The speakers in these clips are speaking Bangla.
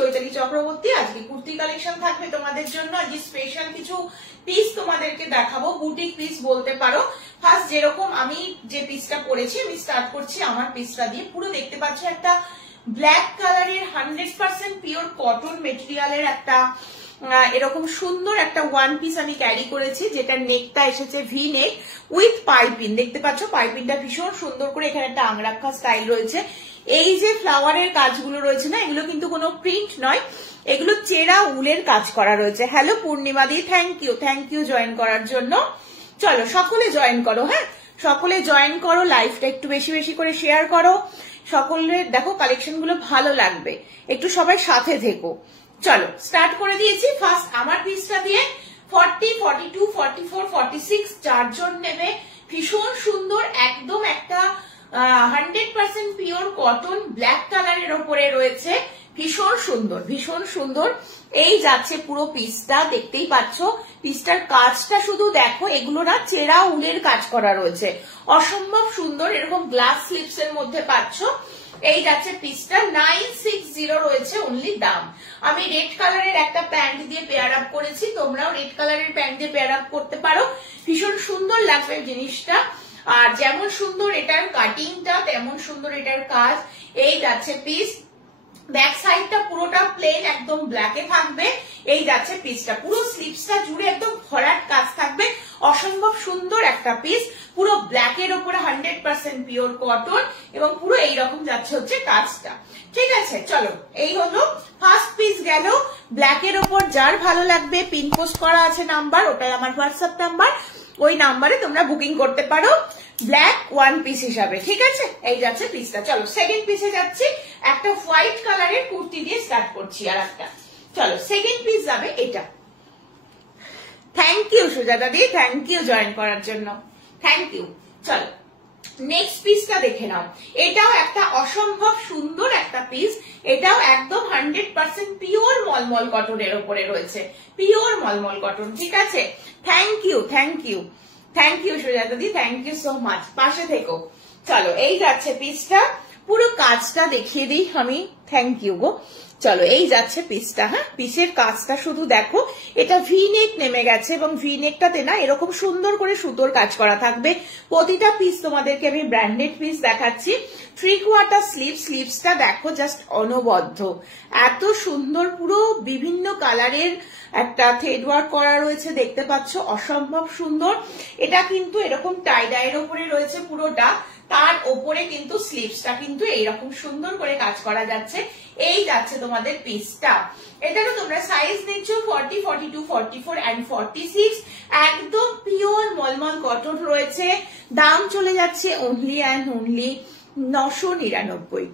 চৈতালি চক্রবর্তী। আজকে কুর্তি কালেকশন থাকবে তোমাদের জন্য, আজকে স্পেশাল কিছু পিস তোমাদেরকে দেখাবো, বুটিক পিস বলতে পারো। ফার্স্ট যেরকম আমি যে পিসটা পরেছি, আমি স্টার্ট করছি আমার পিসটা দিয়ে। পুরো দেখতে পাচ্ছ একটা ব্ল্যাক কালারের 100% পিওর কটন মেটেরিয়ালের একটা এরকম সুন্দর একটা ওয়ান পিস আমি ক্যারি করেছি, যেটা নেকটা এসেছে ভি নেক উইথ পাইপিং। দেখতে পাচ্ছ পাইপিংটা ভীষণ সুন্দর করে, এখানে একটা আংরাক্ষা স্টাইল রয়েছে। এই যে ফ্লাওয়ারের কাজগুলো রয়েছে না, এগুলো কিন্তু কোনো প্রিন্ট নয়, এগুলো চেরা উলের কাজ করা রয়েছে। হ্যালো পূর্ণিমা দি, থ্যাংক ইউ জয়েন করার জন্য। চলো সকলে জয়েন করো, হ্যাঁ সকলে জয়েন করো, লাইভটা একটু বেশি বেশি করে শেয়ার করো। সকলের দেখো কালেকশন গুলো ভালো লাগবে, একটু সবাই সাথে থেকো। চলো স্টার্ট করে দিয়েছি ফার্স্ট আমার পিসটা দিয়ে। 40, 42, 44, 46 চারজন নেবে। ভীষণ সুন্দর, একদম একটা 100% পিওর কটন ব্ল্যাক কালারের ওপরে রয়েছে। ভীষণ সুন্দর, ভীষণ সুন্দর। এই যাচ্ছে পুরো পিসটা, দেখতেই পাচ্ছ পিসটার কাজটা শুধু দেখো, এগুলো না চেরা উলের কাজ করা রয়েছে, অসম্ভব সুন্দর। এরকম গ্লাস স্লিপস এর মধ্যে পাচ্ছ। এই যাচ্ছে পিসটা, 960 রয়েছে অনলি দাম। আমি রেড কালারের একটা প্যান্ট দিয়ে পেয়ার আপ করেছি, তোমরাও রেড কালারের প্যান্ট দিয়ে পেয়ার আপ করতে পারো, ভীষণ সুন্দর লাগবে জিনিসটা। আর যেমন সুন্দর এটার কাটিংটা, তেমন সুন্দর এটার কাজ। এই যাচ্ছে পিস, ব্যাক সাইডটা পুরোটা প্লেন একদম ব্ল্যাকে থাকবে। এই যাচ্ছে পিসটা, পুরো স্লিপসটা জুড়ে একদম ভরাট কাজ থাকবে, অসম্ভব সুন্দর একটা পিস, পুরো ব্ল্যাকের উপরে 100% পিওর কটন, এবং পুরো এইরকম যাচ্ছে হচ্ছে কাজটা। ঠিক আছে, চলো এই হলো ফার্স্ট পিস গেল। ব্ল্যাকের ওপর যার ভালো লাগবে, পিন পোস্ট করা আছে নাম্বার, ওটাই আমার হোয়াটসঅ্যাপ নাম্বার, ওই নাম্বারে তোমরা বুকিং করতে পারো ব্ল্যাক ওয়ান পিস হিসাবে। ঠিক আছে, এই যাচ্ছে পিসটা। চলো সেকেন্ড পিসে যাচ্ছি, একটা হোয়াইট কালারের কুর্তি দিয়ে স্টার্ট করছি আর একটা। চলো সেকেন্ড পিস যাবে এটা। থ্যাংক ইউ সুজাতা দি, থ্যাংক ইউ জয়েন করার জন্য, থ্যাংক ইউ। চলো নেক্সট পিসটা দেখে নাও। এটাও একটা অসম্ভব সুন্দর একটা পিস, এটাও একদম 100% পিওর মলমল কটনের ওপরে রয়েছে, পিওর মলমল কটন। ঠিক আছে, থ্যাংক ইউ সুজাতা দি, থ্যাংক ইউ সো মাচ, পাশে থেকো। চলো এই যাচ্ছে পিসটা, পুরো কাজটা দেখিয়ে দিই আমি। থ্যাংক ইউ গো। চলো এই যাচ্ছে পিসটা, হ্যাঁ পিসের কাজটা শুধু দেখো, এটা ভি নেক নেমে গেছে, এবং ভি নেকটাতে না এরকম সুন্দর করে সুতোর কাজ করা থাকবে। প্রতিটা পিস তোমাদেরকে আমি ব্র্যান্ডেড পিস দেখাচ্ছি। 3/4 স্লিভসটা দেখো, জাস্ট অনবদ্য, এত সুন্দর, পুরো বিভিন্ন কালারের একটা থ্রেড ওয়ার্ক করা রয়েছে, দেখতে পাচ্ছ অসম্ভব সুন্দর। এটা কিন্তু এরকম টাই ডাইয়ের উপরে রয়েছে পুরোটা, তার ওপরে কিন্তু স্লিভসটা কিন্তু এইরকম সুন্দর করে কাজ করা যাচ্ছে। এই যাচ্ছে তোমাদের পিসটা। এটারও তোমরা সাইজ নিচ্ছ 40, 42, 44 and 46, একদম পিওর মলমল কটন রয়েছে। দাম চলে যাচ্ছে অনলি অ্যান্ড অনলি 999,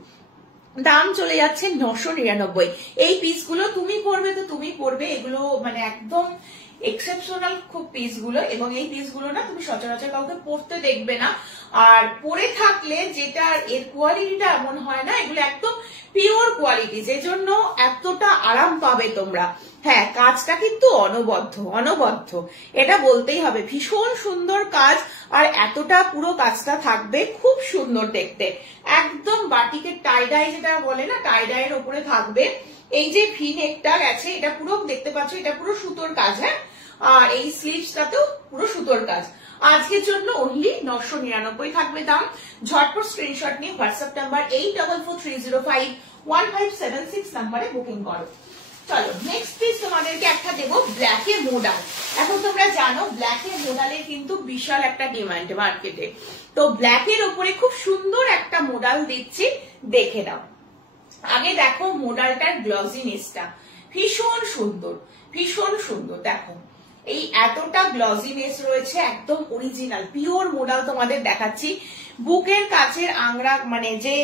দাম চলে যাচ্ছে 999। এই পিসগুলো তুমি পরবে তো তুমি পরবে, এগুলো মানে একদম এক্সেপশনাল খুব পিসগুলো, এবং এই পিসগুলো না তুমি সচরাচর কাউকে পরতে দেখবে না। আর পরে থাকলে যেটা এর কোয়ালিটিটা এমন হয় না, এগুলো একদম পিওর কোয়ালিটি, যে জন্য এতটা আরাম পাবে তোমরা। হ্যাঁ কাজটা কিন্তু অনবদ্য, এটা বলতেই হবে, ভীষণ সুন্দর কাজ। আর এতটা পুরো কাজটা থাকবে খুব সুন্দর দেখতে, একদম বাটিকের টাই ডাই যেটা বলে না, টাই ডাইয়ের উপরে থাকবে। এই যে ভি নেকটা গেছে, এটা পুরো দেখতে পাচ্ছ, এটা পুরো সুতোর কাজ, হ্যাঁ। আর এই স্লিভসটাতেও পুরো সুতোর কাজ। আজকের জন্য অনলি 999 থাকবে দাম। ঝটপট স্ক্রিনশট নিয়ে হোয়াটসঅ্যাপ নাম্বার 8443051576 নাম্বারে বুকিং করো। চলো নেক্সট পিস তোমাদেরকে একটা দেবো ব্ল্যাকে মোডাল। এখন তোমরা জানো ব্ল্যাকে মোডালের কিন্তু বিশাল একটা ডিমান্ড মার্কেটে, তো ব্ল্যাকের ওপরে খুব সুন্দর একটা মোডাল দিচ্ছি, দেখে নাও। আগে দেখো মোডালটার গ্লজিনেসটা, ভীষণ সুন্দর দেখো, এই এতটা গ্লজিনেস রয়েছে, একদম অরিজিনাল পিওর মোডাল তোমাদের দেখাচ্ছি। বুকের কাছের আংরা মানে যে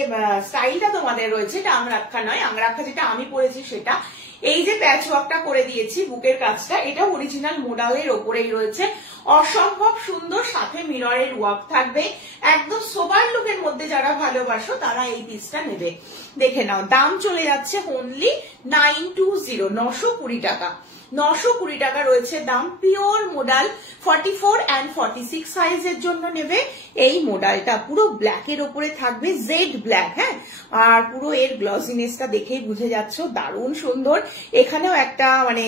স্টাইলটা তোমাদের রয়েছে, এটা আংরাক্ষা নয়, আংরাক্ষা যেটা আমি পরেছি সেটা। এই যে প্যাচ ওয়ার্কটা করে দিয়েছি বুকের কাজটা, এটা অরিজিনাল মোডালের ওপরেই রয়েছে, অসম্ভব সুন্দর, সাথে মিররের ওয়ার্ক থাকবে। একদম সোবার লুকের মধ্যে যারা ভালোবাসো তারা এই পিসটা নেবে। দেখে নাও, দাম চলে যাচ্ছে অনলি 920, 920 টাকা। 920 টাকা রয়েছে দাম। পিওর মোডাল 44 and 46 সাইজের জন্য নেবে এই মোডালটা। পুরো ব্ল্যাকের ওপরে থাকবে, জেড ব্ল্যাক। হ্যাঁ, আর পুরো এর গ্লসিনেসটা দেখেই বুঝে যাচ্ছ, দারুণ সুন্দর। এখানেও একটা মানে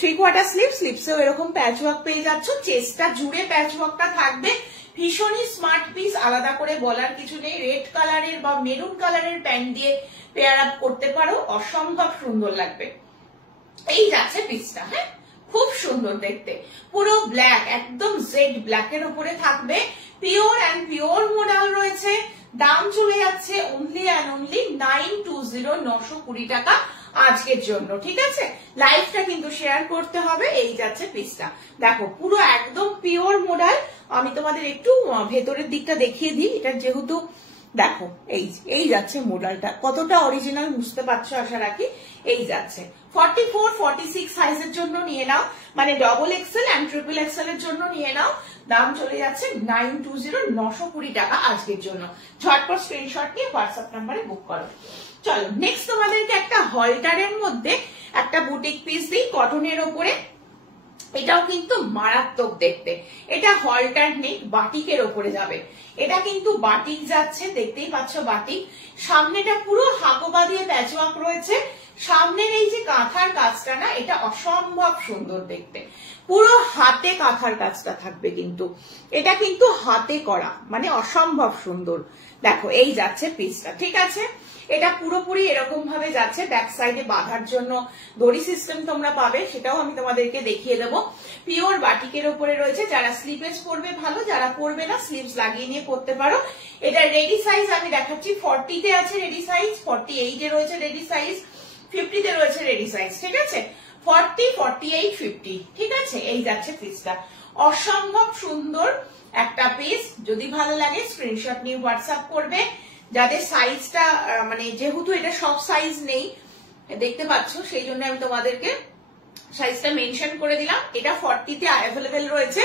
3/4 স্লিভ, স্লিভসেও এরকম প্যাচওয়ার্ক পেয়ে যাচ্ছ, চেস্টটা জুড়ে প্যাচওয়ার্কটা থাকবে। ভীষণই স্মার্ট পিস, আলাদা করে বলার কিছু নেই। রেড কালারের বা মেরুন কালারের প্যান্ট দিয়ে পেয়ার আপ করতে পারো, অসম্ভব সুন্দর লাগবে। এই যাচ্ছে পিসটা। হ্যাঁ, খুব সুন্দর দেখতে, পুরো ব্ল্যাক, একদম জেড ব্ল্যাকের উপরে থাকবে। পিওর অ্যান্ড পিওর মোডাল রয়েছে। দাম চলে যাচ্ছে অনলি অ্যান্ড অনলি 920, 920 টাকা আজকের জন্য। ঠিক আছে, লাইভটা কিন্তু শেয়ার করতে হবে। এই যাচ্ছে পিসটা, দেখো পুরো একদম পিওর মোডাল। আমি তোমাদের একটু ভেতরের দিকটা দেখিয়ে দিই, এটা যেহেতু দেখো এই যাচ্ছে মোডালটা, কতটা অরিজিনাল বুঝতে পারছো আশা রাখি। এই যাচ্ছে 44, 46 সাইজের জন্য নিয়ে নাও, মানে double XL and triple Excel এর জন্য নিয়ে নাও। দাম চলে যাচ্ছে 920, 920 টাকা আজকের জন্য। ঝটপট স্ক্রিনশট নিয়ে হোয়াটসঅ্যাপ নাম্বারে বুক করো। চলো নেক্সট তোমাদেরকে একটা হলটারের মধ্যে একটা বুটিক পিস দিই কটনের ওপরে। এটাও কিন্তু মারাত্মক দেখতে। এটা হলটার নেক, বাটিকের ওপরে যাবে। এটা কিন্তু বাটিক যাচ্ছে, দেখতেই পাচ্ছ বাটিক। সামনেটা পুরো হাকোবা দিয়ে প্যাচওয়ার্ক রয়েছে। সামনের এই যে কাঁথার কাজটা না, এটা অসম্ভব সুন্দর দেখতে। পুরো হাতে কাঁথার কাজটা থাকবে, কিন্তু এটা কিন্তু হাতে করা, মানে অসম্ভব সুন্দর। দেখো এই যাচ্ছে পিসটা। ঠিক আছে, এটা পুরোপুরি এরকম ভাবে যাচ্ছে। ব্যাক সাইডে বাঁধার জন্য দড়ি সিস্টেম তোমরা পাবে, সেটাও আমি তোমাদেরকে দেখিয়ে দেবো। পিওর বাটিকের উপরে রয়েছে। যারা স্লিভলেস পরবে ভালো, যারা পরবে না স্লিভস লাগিয়ে নিয়ে পরতে পারো। এটা রেডি সাইজ আমি দেখাচ্ছি। 40 তে আছে রেডি সাইজ, 48 এ রয়েছে রেডি সাইজ, 50 তে রয়েছে রেডি সাইজ। ঠিক আছে, 40, 48, 50। ঠিক আছে, এই যাচ্ছে পিসটা। অসম্ভব সুন্দর একটা পিস। যদি ভালো লাগে স্ক্রিনশট নিয়ে হোয়াটসঅ্যাপ করবে। যাদের সাইজটা মানে যেহেতু এটা সব সাইজ নেই দেখতে পাচ্ছ, সেই জন্য আমি তোমাদেরকে সাইজটা মেনশন করে দিলাম। এটা 40 তে অ্যাভেলেবেল রয়েছে।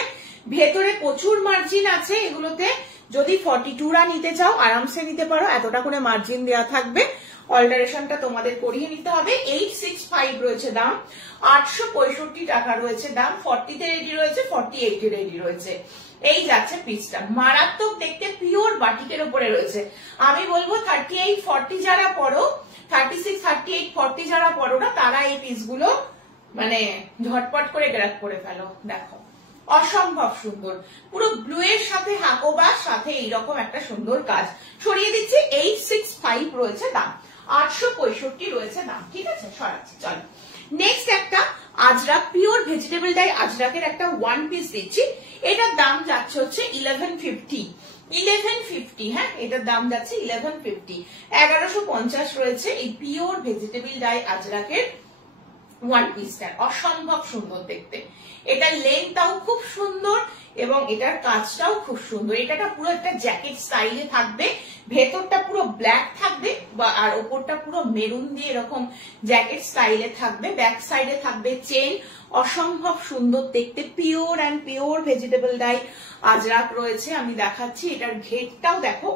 ভেতরে প্রচুর মার্জিন আছে এগুলোতে। যদি 42রা নিতে চাও আরামসে নিতে পারো, এতটা করে মার্জিন দেওয়া থাকবে। অল্টারেশনটা তোমাদের করিয়ে নিতে হবে। 865 রয়েছে দাম, 865 টাকা রয়েছে দাম। 40 তে রেডি রয়েছে, 48 এ রেডি রয়েছে। এই যাচ্ছে পিসটা, মারাত্মক দেখতে, পিওর বাটিকের উপরে রয়েছে। আমি বলবো 38, 40 যারা পরো, 36, 38, 40 যারা পরো না, তারা এই পিসগুলো মানে ঝটপট করে গ্র্যাব করে ফেলো। দেখো অসম্ভব সুন্দর, পুরো ব্লু এর সাথে হাকোবা, সাথে এইরকম একটা সুন্দর কাজ। সরিয়ে দিচ্ছি। 865 রয়েছে দাম, 865 রয়েছে দাম। ঠিক আছে, সরাচ্ছি। চলো নেক্সট একটা আজরাক, পিওর ভেজিটেবল ডাই আজরাকের একটা ওয়ান পিস দিচ্ছি। এটার দাম যাচ্ছে হচ্ছে 1150, 1150। হ্যাঁ, এটার দাম যাচ্ছে 1150, 1150 রয়েছে এই পিওর ভেজিটেবল ডাই আজরাকের ওয়ান পিসটা। অসম্ভব সুন্দর দেখতে। এটার লেন্থটাও খুব সুন্দর এবং এটার কাজটাও খুব সুন্দর। এটা পুরো একটা জ্যাকেট স্টাইলে থাকবে। ভেতরটা পুরো ব্ল্যাক থাকবে আর ওপরটা পুরো মেরুন দিয়ে এরকম জ্যাকেট স্টাইলে থাকবে। ব্যাক সাইডে থাকবে চেন। অসম্ভব সুন্দর দেখতে, pure and pure vegetable die Ajrak রয়েছে। আমি দেখাচ্ছি। এটার ঘেরটাও দেখো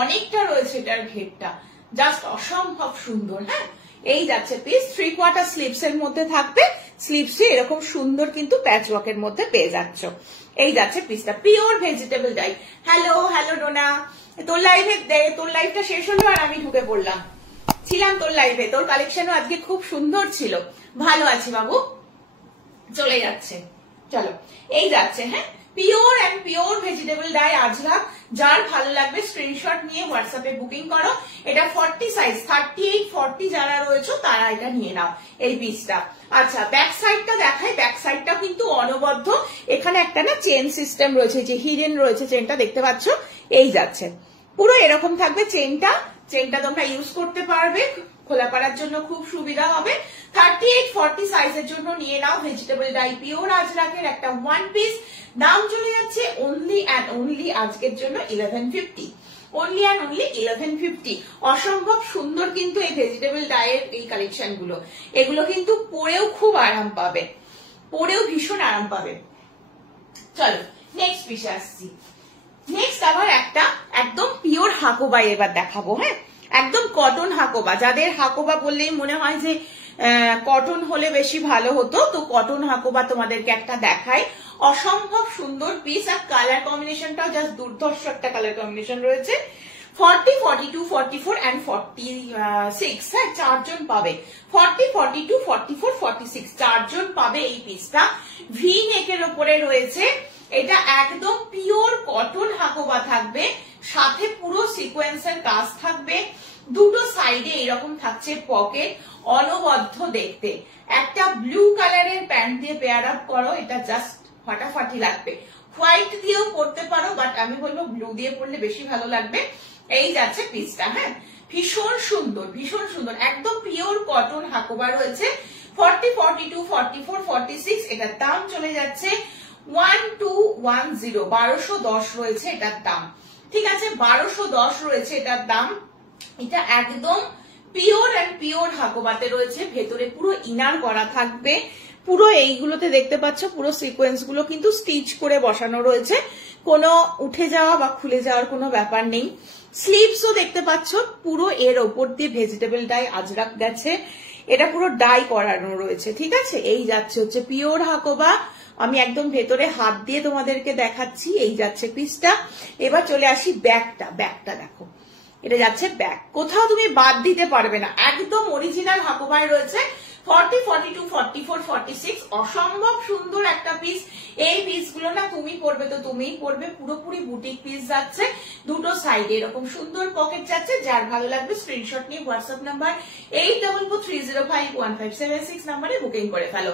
অনেকটা রয়েছে। এটার ঘেরটা জাস্ট অসম্ভব সুন্দর। হ্যাঁ, এই যাচ্ছে পিস। 3/4 স্লিভস এর মধ্যে থাকবে। স্লিভসে এরকম সুন্দর কিন্তু প্যাচওয়ার্কের মধ্যে পেয়ে যাচ্ছ। এই যাচ্ছে পিসটা, pure vegetable die. Hello Dona, তোর লাইভটা শেষ হলো আর আমি ঢুকে পড়লাম। ছিলাম তোর লাইভে, তোর কালেকশনও আজকে খুব সুন্দর ছিল। ভালো আছি বাবু, চলে যাচ্ছে। চলো এই যাচ্ছে। হ্যাঁ, pure and pure vegetable die Ajrak. যার ভালো লাগবে স্ক্রিনশট নিয়ে হোয়াটসঅ্যাপে বুকিং করো। এটা 40 সাইজ, 38, 40 যারা রয়েছে তারা এটা নিয়ে নাও এই পিসটা। আচ্ছা, ব্যাক সাইডটা দেখাই। ব্যাক সাইডটা কিন্তু অনবদ্য। এখানে একটা না চেন সিস্টেম রয়েছে, যে হিডেন রয়েছে চেনটা, দেখতে পাচ্ছ। এই যাচ্ছে পুরো এরকম থাকবে চেনটা। চেনটা তোমরা ইউজ করতে পারবে, খোলা করার জন্য খুব সুবিধা হবে। 38, 40 সাইজের জন্য নিয়ে নাও ভেজিটেবল ডাই পিওর আজরাকের একটা ওয়ান পিস। দাম চলে যাচ্ছে অনলি অ্যান্ড অনলি আজকের জন্য 1150, অনলি অ্যান্ড অনলি 1150। অসম্ভব সুন্দর কিন্তু এই ভেজিটেবল ডাইয়ের এই কালেকশন গুলো। এগুলো কিন্তু পরেও খুব আরাম পাবে, পরেও ভীষণ আরাম পাবে। চলো নেক্সট পিসে আসছি। নেক্সট আবার একটা একদম পিওর হাকোবা এবার দেখাবো। হ্যাঁ, একদম কটন হাকোবা। যাদের হাকোবা বললেই মনে হয় যে কটন হলে বেশি ভালো হতো, তো কটন হাকোবা তোমাদেরকে একটা দেখাই। অসম্ভব সুন্দর পিস, আর কালার কম্বিনেশনটাও জাস্ট দুর্ধর্ষ একটা কালার কম্বিনেশন রয়েছে। 40, 42, 44 and 46, হ্যাঁ, চারজন পাবে। 40, 42, 44, 46 চারজন পাবে এই পিসটা। ভি নেকের ওপরে রয়েছে, এটা একদম পিওর কটন হাকোবা থাকবে, সাথে পুরো সিকোয়েন্সের কাজ থাকবে, দুটো সাইডে এরকম থাকছে পকেট, অনবদ্য দেখতে। একটা ব্লু কালারের প্যান্ট দিয়ে পেয়ার আপ করো, এটা জাস্ট ফাটাফাটি লাগবে। হোয়াইট দিয়েও পরতে পারো, বাট আমি বলবো ব্লু দিয়ে পরলে বেশি ভালো লাগবে। এই যাচ্ছে পিসটা, হ্যাঁ, ভীষণ সুন্দর, ভীষণ সুন্দর, একদম পিওর কটন হাকোবা রয়েছে। 40, 42, 44, 46 এটার দাম চলে যাচ্ছে 1210, 1210 রয়েছে এটার দাম। ঠিক আছে, 1210 রয়েছে এটার দাম। এটা একদম পিওর অ্যান্ড পিওর হাকোবাতে রয়েছে, ভেতরে পুরো ইনার করা থাকবে, পুরো এইগুলোতে দেখতে পাচ্ছ পুরো সিকোয়েন্স গুলো কিন্তু স্টিচ করে বসানো রয়েছে, কোনো উঠে যাওয়া বা খুলে যাওয়ার কোনো ব্যাপার নেই। স্লিভসও দেখতে পাচ্ছ পুরো এর ওপর দিয়ে ভেজিটেবল ডাই আজরাক গেছে, এটা পুরো ডাই করানো রয়েছে। ঠিক আছে, এই যাচ্ছে হচ্ছে পিওর হাকোবা। আমি একদম ভেতরে হাত দিয়ে তোমাদেরকে দেখাচ্ছি। এই যাচ্ছে পিসটা। এবার চলে আসি ব্যাগটা। ব্যাগটা দেখো, এটা যাচ্ছে ব্যাগ, কোথাও তুমি বাদ দিতে পারবে না, একদম অরিজিনাল হাকোবায় রয়েছে। 40, 42, 44, 46 অসম্ভব সুন্দর একটা পিস। এই পিসগুলো না তুমি পরবে তো তুমিই পরবে, পুরোপুরি বুটিক পিস যাচ্ছে, দুটো সাইডে এরকম সুন্দর পকেট যাচ্ছে। যার ভালো লাগবে স্ক্রিনশট নিয়ে হোয়াটসঅ্যাপ নাম্বার 8443051576 নাম্বারে বুকিং করে ফেলো।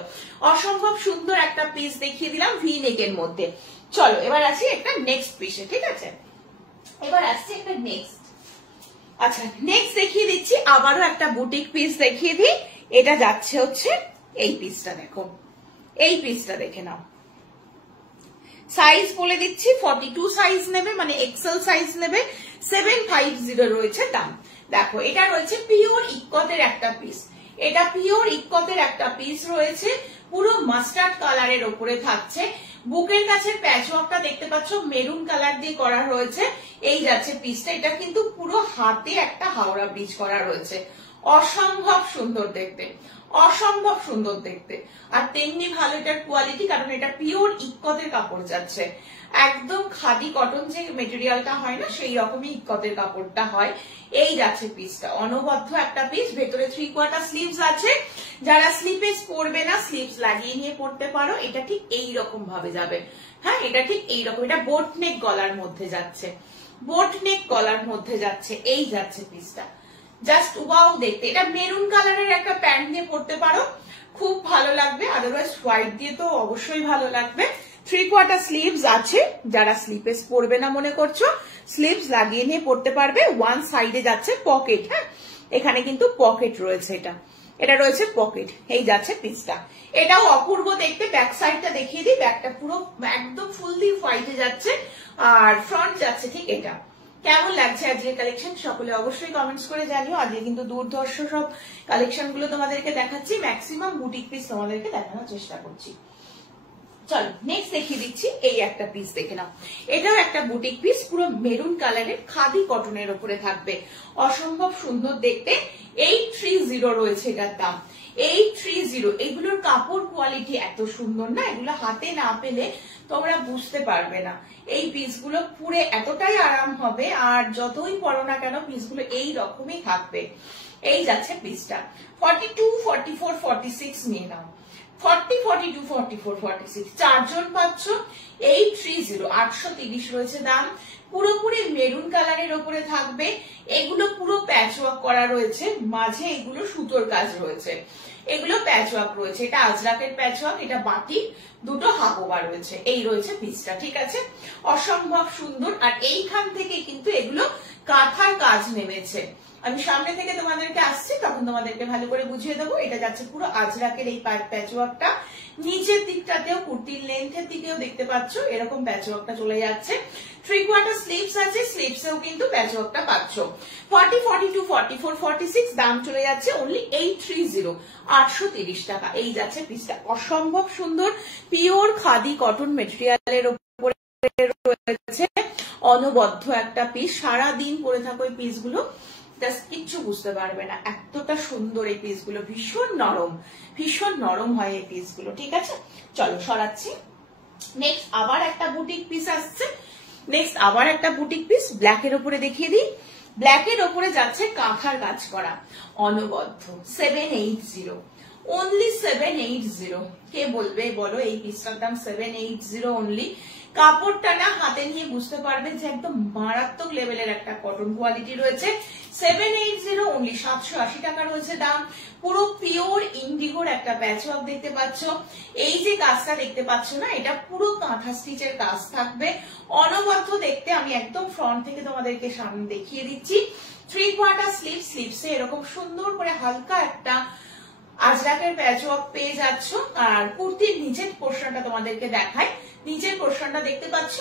অসম্ভব সুন্দর একটা পিস দেখিয়ে দিলাম ভি নেকের মধ্যে। চলো এবার আসি একটা নেক্সট পিসে। ঠিক আছে, এবার আসছি একটা নেক্সট। আচ্ছা, নেক্সট দেখিয়ে দিচ্ছি, আবারও একটা বুটিক পিস দেখিয়ে দিই। এটা যাচ্ছে হচ্ছে এই পিসটা, দেখো এই পিসটা দেখে নাও। সাইজ বলে দিচ্ছি, 42 সাইজ নেবে, মানে এক্সেল সাইজ নেবে, 750 রয়েছে দাম। দেখো এটা রয়েছে পিওর ইক্কতের একটা পিস, এটা পিওর ইক্কতের একটা পিস রয়েছে, পুরো মাস্টার্ড কালারের ওপরে থাকছে। বুকের কাছের প্যাচওয়ার্কটা দেখতে পাচ্ছ মেরুন কালার দিয়ে করা রয়েছে। এই যাচ্ছে পিসটা, এটা কিন্তু পুরো হাতে একটা হাওড়া ব্রিজ করা রয়েছে। অসম্ভব সুন্দর দেখতে, অসম্ভব সুন্দর দেখতে, আর তেমনি ভালো এটার কোয়ালিটি, কারণ এটা পিওর ইক্কতের কাপড় যাচ্ছে, একদম খাদি কটন যে মেটেরিয়ালটা হয় না সেই রকমই ইক্কতের কাপড়টা হয়। এই যাচ্ছে পিসটা, অনবদ্য একটা পিস, ভেতরে 3/4 স্লিভস আছে। যারা স্লিপেস পরবে না, স্লিভস লাগিয়ে নিয়ে পরতে পারো। এটা ঠিক এই রকম ভাবে যাবে, হ্যাঁ, এটা ঠিক এইরকম, এটা বোট নেক গলার মধ্যে যাচ্ছে, বোট নেক গলার মধ্যে যাচ্ছে। এই যাচ্ছে পিসটা, জাস্ট ওয়াও দেখতে। এটা মেরুন কালারের একটা প্যান্ট দিয়ে পরতে পারো, খুব ভালো লাগবে, আদারওয়াইজ হোয়াইট দিয়ে তো অবশ্যই ভালো লাগবে। 3/4 স্লিভস আছে, যারা স্লিপেস পরবে না মনে করছো স্লিভস লাগিয়ে নিয়ে পরতে পারবে। ওয়ান সাইডে যাচ্ছে পকেট, হ্যাঁ, এখানে কিন্তু পকেট রয়েছে, এটা রয়েছে পকেট। এই যাচ্ছে পিসটা, এটাও অপূর্ব দেখতে। ব্যাক সাইডটা দেখিয়ে দিই, ব্যাকটা পুরো একদম ফুললি হোয়াইটে যাচ্ছে, আর ফ্রন্ট যাচ্ছে ঠিক এটা। কেমন লাগছে আজকের কালেকশন সকলে অবশ্যই কমেন্টস করে জানিও। আজকে কিন্তু দুর্ধর্ষ সব কালেকশন গুলো তোমাদেরকে দেখাচ্ছি, ম্যাক্সিমাম বুটিক পিস তোমাদেরকে দেখানোর চেষ্টা করছি। চলো নেক্সট দেখিয়ে দিচ্ছি, এই একটা পিস দেখে নাও। এটাও একটা বুটিক পিস, পুরো মেরুন কালারের খাদি কটনের উপরে থাকবে, অসম্ভব সুন্দর দেখতে। 830 রয়েছে এটার দাম, 830। এগুলোর কাপড় কোয়ালিটি এত সুন্দর না, এগুলো হাতে না পেলে তোমরা বুঝতে পারবে না। এই পিসগুলো পুরে এতটাই আরাম হবে, আর যতই পরো না কেন পিসগুলো এই রকমই থাকবে। এই যাচ্ছে পিসটা, 42, 44, 46 নিয়ে নাও। 40, 42, 44, 46 চারজন পাচ্ছ। 830, 830 রয়েছে দাম। পুরোপুরি মেরুন কালারের ওপরে থাকবে, এগুলো পুরো প্যাচওয়ার্ক করা রয়েছে, মাঝে এগুলো সুতোর কাজ রয়েছে, এগুলো প্যাচওয়ার্ক রয়েছে। এটা আজরাকের প্যাচওয়ার্ক, এটা বাটিক, দুটো হাকোবা রয়েছে। এই রয়েছে পিসটা, ঠিক আছে, অসম্ভব সুন্দর। আর এইখান থেকে কিন্তু এগুলো কাঁথার কাজ নেমেছে। আমি সামনে থেকে তোমাদেরকে আসছি, তখন তোমাদেরকে ভালো করে বুঝিয়ে দেবো। এটা যাচ্ছে পুরো আজরাকের এই প্যাচওয়ার্কটা, নিচের দিকটাতেও কুর্তির লেন্থের দিকেও দেখতে পাচ্ছ এরকম প্যাচওয়ার্কটা চলে যাচ্ছে। 3/4 স্লিভস আছে, স্লিভসেও কিন্তু প্যাচওয়ার্কটা পাচ্ছ। 40, 42, 44, 46 দাম চলে যাচ্ছে অনলি 830, 830 টাকা। এই যাচ্ছে পিসটা, অসম্ভব সুন্দর পিওর খাদি কটন মেটেরিয়ালের উপরে রয়েছে, অনবদ্য একটা পিস। সারা দিন পরে থাকো এই পিসগুলো, জাস্ট কিচ্ছু বুঝতে পারবে না, এতটা সুন্দর এই পিসগুলো, ভীষণ নরম হয় এই পিসগুলো। ঠিক আছে, চলো সরাচ্ছি। নেক্সট আবার একটা বুটিক পিস আসছে, ব্ল্যাকের উপরে দেখিয়ে দিই। ব্ল্যাকের ওপরে যাচ্ছে কাঁথার কাজ করা, অনবদ্য, 780, অনলি 780। কে বলবে বলো এই পিসটার দাম 780 অনলি? কাপড়টা না হাতে নিয়ে বুঝতে পারবে যে একদম মারাত্মক লেভেলের একটা কটন কোয়ালিটি রয়েছে। 780 অনলি, 780 টাকা রয়েছে দাম। পুরো পিওর ইন্ডিগোর একটা প্যাচওয়ার্ক দেখতে পাচ্ছ। এই যে কাজটা দেখতে পাচ্ছ না, এটা পুরো কাঁথা স্টিচের কাজ থাকবে, অনবদ্য দেখতে। আমি একদম ফ্রন্ট থেকে তোমাদেরকে সামনে দেখিয়ে দিচ্ছি। 3/4 স্লিভসে এরকম সুন্দর করে হালকা একটা আজরাকের প্যাচওয়ার্ক পেয়ে যাচ্ছ। আর কুর্তির নিচের পোর্শনটা তোমাদেরকে দেখায়, নিচের পোর্শনটা দেখতে পাচ্ছ,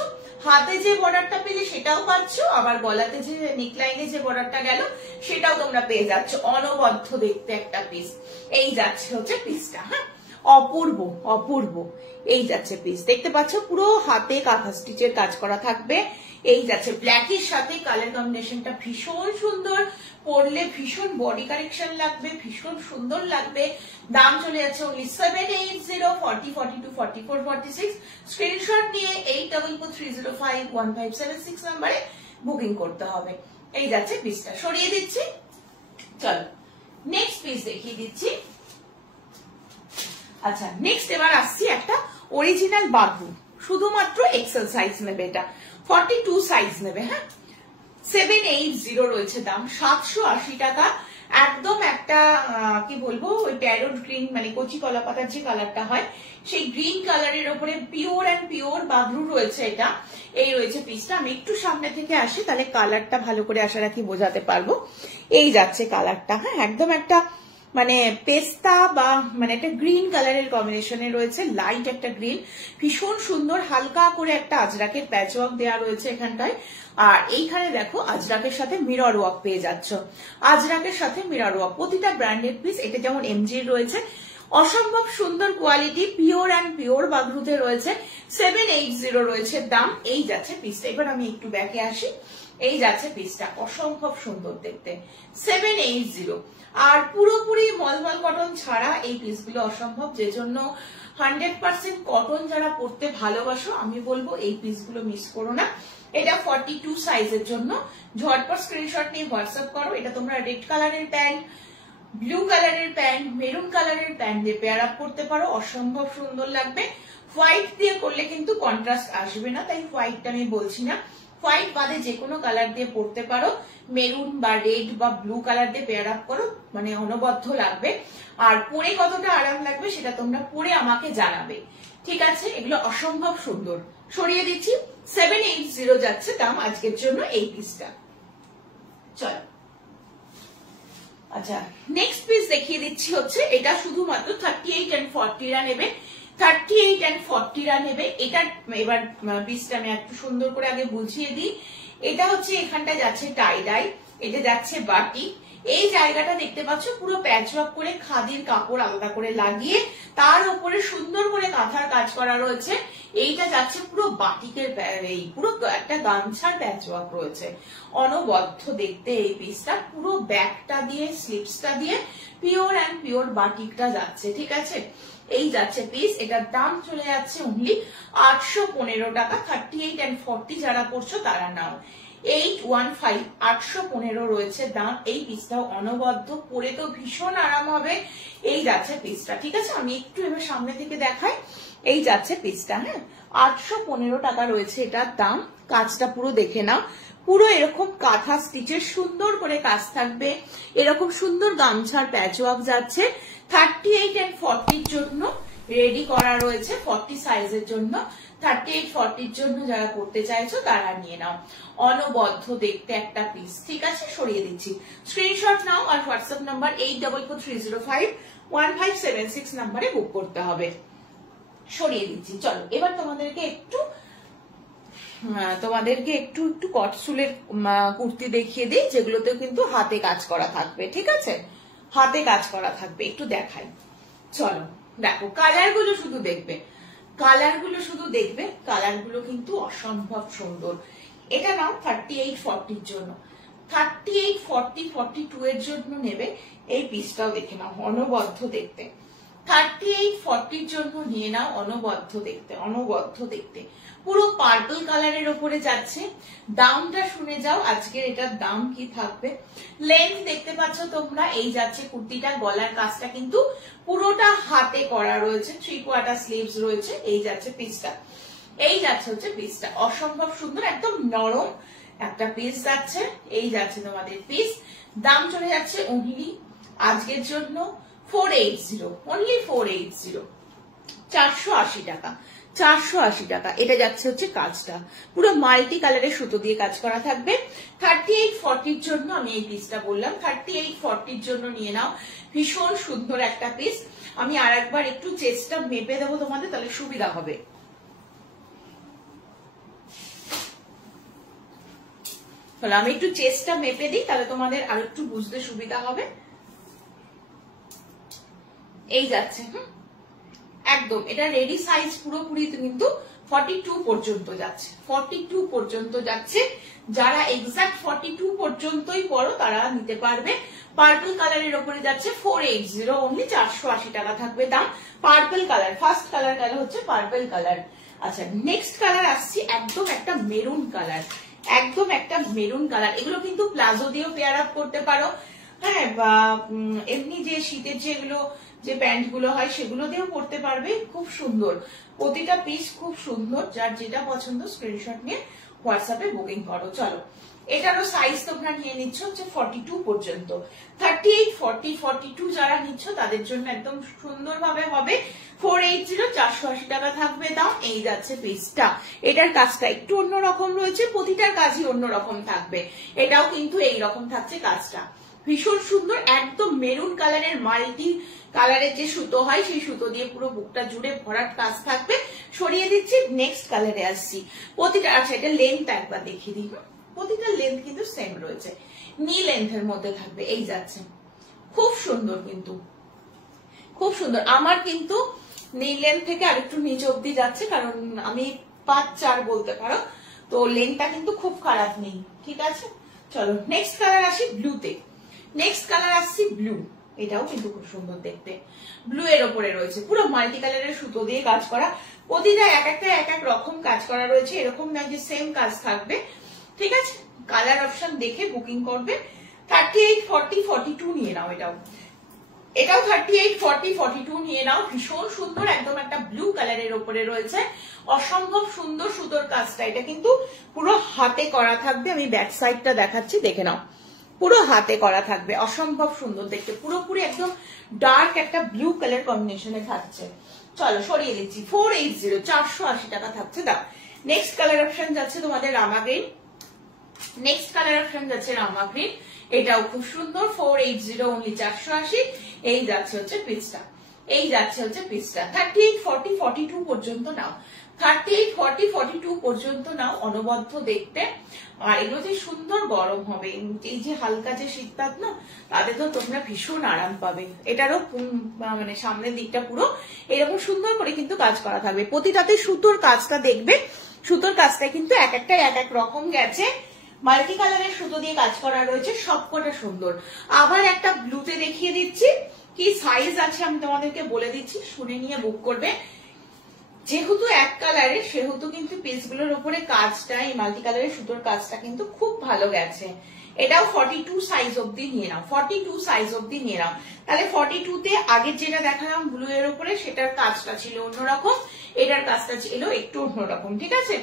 হাতে যে বর্ডারটা পেলে সেটাও পাচ্ছ, আবার গলাতে যে নেকলাইনে যে বর্ডারটা গেল সেটাও তোমরা পেয়ে যাচ্ছ। অনবদ্য দেখতে একটা পিস। এই যাচ্ছে হচ্ছে পিসটা, হ্যাঁ, অপূর্ব এই যাচ্ছে পিস, দেখতে পাচ্ছ পুরো হাতে কাঁথা স্টিচের কাজ করা থাকবে। এই যাচ্ছে ব্ল্যাকের সাথে কালার কম্বিনেশনটা ভীষণ সুন্দর, পরলে ভীষণ বডি কারেকশন লাগবে, ভীষণ সুন্দর লাগবে। দাম চলে যাচ্ছে only 780, 40, 42, 44, 46। স্ক্রিনশট নিয়ে 8443051576 নাম্বারে বুকিং করতে হবে। এই যাচ্ছে পিসটা, সরিয়ে দিচ্ছি। চলো নেক্সট পিস দেখিয়ে দিচ্ছি। আচ্ছা, নেক্সট এবার আসছি একটা অরিজিনাল বাঘু, শুধুমাত্র এক্সেল সাইজ নেবে, এটা 42 সাইজ নেবে, হ্যাঁ। 780 রয়েছে দাম, 780 টাকা। একদম একটা কি বলবো, ওই প্যারোট গ্রিন, মানে কচি কলা পাতার যে কালারটা হয় সেই গ্রিন কালারের উপরে পিওর বাঘরু রয়েছে এটা। এই রয়েছে পিসটা। আমি একটু সামনে থেকে আসি, তাহলে কালারটা ভালো করে আশা রাখি বোঝাতে পারবো। এই যাচ্ছে কালারটা, হ্যাঁ, একদম একটা মানে পেস্তা বা মানে একটা গ্রিন কালারের কম্বিনেশনে রয়েছে, লাইট একটা গ্রিন, ভীষণ সুন্দর। হালকা করে একটা আজরাকের প্যাচওয়ার্ক দেওয়া রয়েছে এখানটায়। আর এইখানে দেখো আজরাকের সাথে মিরর ওয়ার্ক পেয়ে যাচ্ছ, আজরাকের সাথে মিরর ওয়ার্ক। প্রতিটা ব্র্যান্ডেড পিস, এটা যেমন এমজির রয়েছে, অসম্ভব সুন্দর কোয়ালিটি, পিওর বাঘরুতে রয়েছে। 780 রয়েছে দাম। এই যাচ্ছে পিসটা। এবার আমি একটু ব্যাকে আসি। এই যাচ্ছে পিসটা, অসম্ভব সুন্দর দেখতে, 780। আর পুরোপুরি মলমল কটন ছাড়া এই পিসগুলো অসম্ভব, যে জন্য 100% কটন যারা পরতে ভালোবাসো আমি বলবো এই পিসগুলো মিস করো না। এটা 42 সাইজের জন্য। ঝটপট স্ক্রিনশট নিয়ে হোয়াটসঅ্যাপ করো। এটা তোমরা রেড কালারের প্যান্ট, ব্লু কালারের প্যান্ট, মেরুন কালারের প্যান্ট দিয়ে পেয়ার আপ করতে পারো, অসম্ভব সুন্দর লাগবে। হোয়াইট দিয়ে করলে কিন্তু কন্ট্রাস্ট আসবে না, তাই হোয়াইটটা আমি বলছি না। হোয়াইট বাদে যে কোনো কালার দিয়ে পরতে পারো, মেরুন বা রেড বা ব্লু কালার দিয়ে পেয়ার আপ করো, মানে অনবদ্য লাগবে। আর পরে কতটা আরাম লাগবে সেটা তোমরা পরে আমাকে জানাবে, ঠিক আছে? এগুলো অসম্ভব সুন্দর। সরিয়ে দিচ্ছি, 780 যাচ্ছে দাম আজকের জন্য এই পিসটা। চলো, আচ্ছা নেক্সট পিস দেখিয়ে দিচ্ছি। হচ্ছে এটা শুধুমাত্র 38 and 40 নেবে, 38 and 40 নেবে। এটা এবার পিসটা আমি একটু সুন্দর করে আগে বুঝিয়ে দিই। এটা হচ্ছে এখানটা যাচ্ছে টাই ডাই, এটা যাচ্ছে বাটি। এই জায়গাটা দেখতে পাচ্ছ পুরো প্যাচওয়ার্ক করে খাদির কাপড় আলাদা করে লাগিয়ে তার উপরে সুন্দর করে কাঁথার কাজ করা রয়েছে। এইটা যাচ্ছে পুরো বাটিকের, এই পুরো একটা গামছার প্যাচওয়ার্ক রয়েছে, অনবদ্য দেখতে এই পিসটা। পুরো ব্যাকটা দিয়ে স্লিপসটা দিয়ে পিওর বাটিকটা যাচ্ছে, ঠিক আছে? এই যাচ্ছে পিস। এটার দাম চলে যাচ্ছে অনলি 815 টাকা। 38 and 40 যারা পড়ছো তারা নাও, 815, 815 রয়েছে দাম। এই পিসটাও অনবদ্য, পরে তো ভীষণ আরাম হবে। এই যাচ্ছে পিসটা, ঠিক আছে? আমি একটু এবার সামনে থেকে দেখাই। এই যাচ্ছে পিসটা, হ্যাঁ, 815 টাকা রয়েছে এটার দাম। কাজটা পুরো দেখে নাও, পুরো এরকম কাঁথা স্টিচের সুন্দর করে কাজ থাকবে, এরকম সুন্দর গামছার প্যাচওয়ার্ক যাচ্ছে। 38 and 40 জন্য রেডি করা রয়েছে, 40 সাইজের জন্য। 38, 40 জন্য যারা করতে চাইছো তারা নিয়ে নাও, অনবদ্য দেখতে একটা পিস, ঠিক আছে? সরিয়ে দিচ্ছি, স্ক্রিনশট নাও আর হোয়াটসঅ্যাপ নাম্বার 8443051576 নাম্বারে বুক করতে হবে। সরিয়ে দিচ্ছি। চলো এবার তোমাদেরকে একটু কটসুলের কুর্তি দেখিয়ে দিই, যেগুলোতে কিন্তু হাতে কাজ করা থাকবে, ঠিক আছে? হাতে কাজ করা থাকবে, একটু দেখাই। চলো দেখো, কালারগুলো শুধু দেখবে, কালারগুলো কিন্তু অসম্ভব সুন্দর। এটা নাও 38, 40 জন্য। 38, 40, 42 এর জন্য নেবে এই পিসটাও দেখে নাও, অনবদ্য দেখতে। 38, 40 এর জন্য নিয়ে নাও, অনবদ্য দেখতে, অনবদ্য দেখতে, পুরো পার্পল কালারের ওপরে যাচ্ছে। দামটা শুনে যাও আজকের এটার দাম কি থাকবে। লেন্থ দেখতে পাচ্ছ তোমরা, এই যাচ্ছে কুর্তিটা, গলার কাজটা কিন্তু পুরোটা হাতে করা রয়েছে, 3/4 স্লিভস রয়েছে, এই যাচ্ছে পিসটা, এই যাচ্ছে হচ্ছে পিসটা, অসম্ভব সুন্দর একদম নরম একটা পিস যাচ্ছে, এই যাচ্ছে তোমাদের পিস। দাম চলে যাচ্ছে অনলি আজকের জন্য 480, অনলি 480, 480 টাকা, 480 টাকা। এটা যাচ্ছে হচ্ছে কাজটা, পুরো মাল্টি কালারের সুতো দিয়ে কাজ করা থাকবে। 38, 40 এর জন্য আমি এই পিসটা বললাম, 38, 40 এর জন্য নিয়ে নাও, ভীষণ সুন্দর একটা পিস। আমি আর একবার একটু চেস্টটা মেপে দেবো তোমাদের, তাহলে সুবিধা হবে। আমি একটু চেস্টটা মেপে দিই, তাহলে তোমাদের আর একটু বুঝতে সুবিধা হবে। এই যাচ্ছে, একদম এটা রেডি সাইজ পুরোপুরি কিন্তু 42 পর্যন্ত যাচ্ছে, 42 পর্যন্ত যাচ্ছে। যারা এক্সাক্ট 42 পর্যন্তই পড়ো তারা নিতে পারবে। পার্পল কালারের উপরে যাচ্ছে 480, অনলি 480 টাকা থাকবে দাম। পার্পল কালার, ফার্স্ট কালার গেল হচ্ছে পার্পল কালার। আচ্ছা, নেক্সট কালার আসছি, একদম একটা মেরুন কালার, একদম একটা মেরুন কালার। এগুলো কিন্তু প্লাজো দিয়েও পেয়ার আপ করতে পারো, হ্যাঁ, বা এমনি যে শীতের যেগুলো যে প্যান্ট গুলো হয় সেগুলো দিয়েও পরতে পারবে। খুব সুন্দর প্রতিটা পিস, খুব সুন্দর। যার যেটা পছন্দ স্ক্রিনশট নিয়ে হোয়াটসঅ্যাপে বুকিং করো। চলো, এটারও সাইজ তোমরা নিয়ে নিচ্ছ হচ্ছে 42 পর্যন্ত। 38, 40, 42 যারা নিচ্ছ তাদের জন্য একদম সুন্দরভাবে হবে 480, 480 টাকা থাকবে দাম। এই যাচ্ছে পিসটা, এটার কাজটা একটু অন্যরকম রয়েছে, প্রতিটার কাজই অন্যরকম থাকবে। এটাও কিন্তু এইরকম থাকছে কাজটা, ভীষণ সুন্দর, একদম মেরুন কালারের মাল্টি কালারের যে সুতো হয় সেই সুতো দিয়ে পুরো বুকটা জুড়ে ভরাট কাজ থাকবে। সরিয়ে দিচ্ছি, নেক্সট কালারে আসছি। প্রতিটা, আচ্ছা এটা লেন্থ একবার দেখিয়ে দিই, প্রতিটা লেন্থ কিন্তু সেম রয়েছে, নি লেন্থের মধ্যে থাকবে। এই যাচ্ছে, খুব সুন্দর, কিন্তু খুব সুন্দর। আমার কিন্তু নি লেন্থ থেকে আরেকটু নিচ অব্দি যাচ্ছে, কারণ আমি 5-4 বলতে পারো, তো লেন্থটা কিন্তু খুব খারাপ নেই, ঠিক আছে। চলো নেক্সট কালার আসি ব্লুতে। নেক্সট কালার আসছি ব্লু, এটাও কিন্তু খুব সুন্দর দেখতে, ব্লু এর ওপরে রয়েছে পুরো মাল্টি কালারের সুতো দিয়ে কাজ করা। প্রতিটা এক একটা এক এক রকম কাজ করা রয়েছে, এরকম না যে সেম কাজ থাকবে, ঠিক আছে। কালার অপশন দেখে বুকিং করবে। 38, 40, 42 নিয়ে নাও, এটাও 38, 40, 42 নিয়ে নাও। ভীষণ সুন্দর, একদম একটা ব্লু কালারের ওপরে রয়েছে, অসম্ভব সুন্দর সুতোর কাজটা। এটা কিন্তু পুরো হাতে করা থাকবে, আমি ব্যাক সাইডটা দেখাচ্ছি, দেখে নাও, পুরো হাতে করা থাকবে, অসম্ভব সুন্দর দেখতে, পুরোপুরি একদম ডার্ক একটা ব্লু কালার কম্বিনেশনে থাকছে। চলো সরিয়ে দিচ্ছি, 480, 480 টাকা থাকছে দাম। নেক্সট কালার অপশন যাচ্ছে তোমাদের রামা গ্রিন। নেক্সট কালার অপশন যাচ্ছে রামা গ্রিন, এটাও খুব সুন্দর, 480, অনলি 480। এই যাচ্ছে হচ্ছে পিসটা, এই যাচ্ছে হচ্ছে পিসটা। 38, 40, 42 পর্যন্ত নাও, 38, 40, 42 পর্যন্ত নাও, অনবদ্য দেখতে। আর এগুলো যে সুন্দর গরম হবে, এই যে হালকা যে শীততাপ না, তাতে তো তোমরা ভীষণ আরাম পাবে। এটারও মানে সামনের দিকটা পুরো এরকম সুন্দর করে কিন্তু কাজ করা থাকবে। প্রতিটাতে সুতোর কাজটা দেখবে, সুতোর কাজটা কিন্তু এক একটা এক এক রকম গেছে, মাল্টি কালারের সুতো দিয়ে কাজ করা রয়েছে, সবকটা সুন্দর। আবার একটা ব্লুতে দেখিয়ে দিচ্ছি, কি সাইজ আছে আমি তোমাদেরকে বলে দিচ্ছি, শুনে নিয়ে বুক করবে। যেহেতু এক কালারের সেহেতু কিন্তু পিসগুলোর উপরে কাজটা, এই মাল্টি কালারের সুতোর কাজটা কিন্তু খুব ভালো গেছে। এটাও 42 সাইজ অব্দি নিয়ে নাও, 42 সাইজ অব্দি নিয়ে নাও। তাহলে 42 তে আগের যেটা দেখালাম ব্লু এর উপরে, সেটার কাজটা ছিল অন্যরকম, এটার কাজটা ছিল একটু অন্যরকম, ঠিক আছে।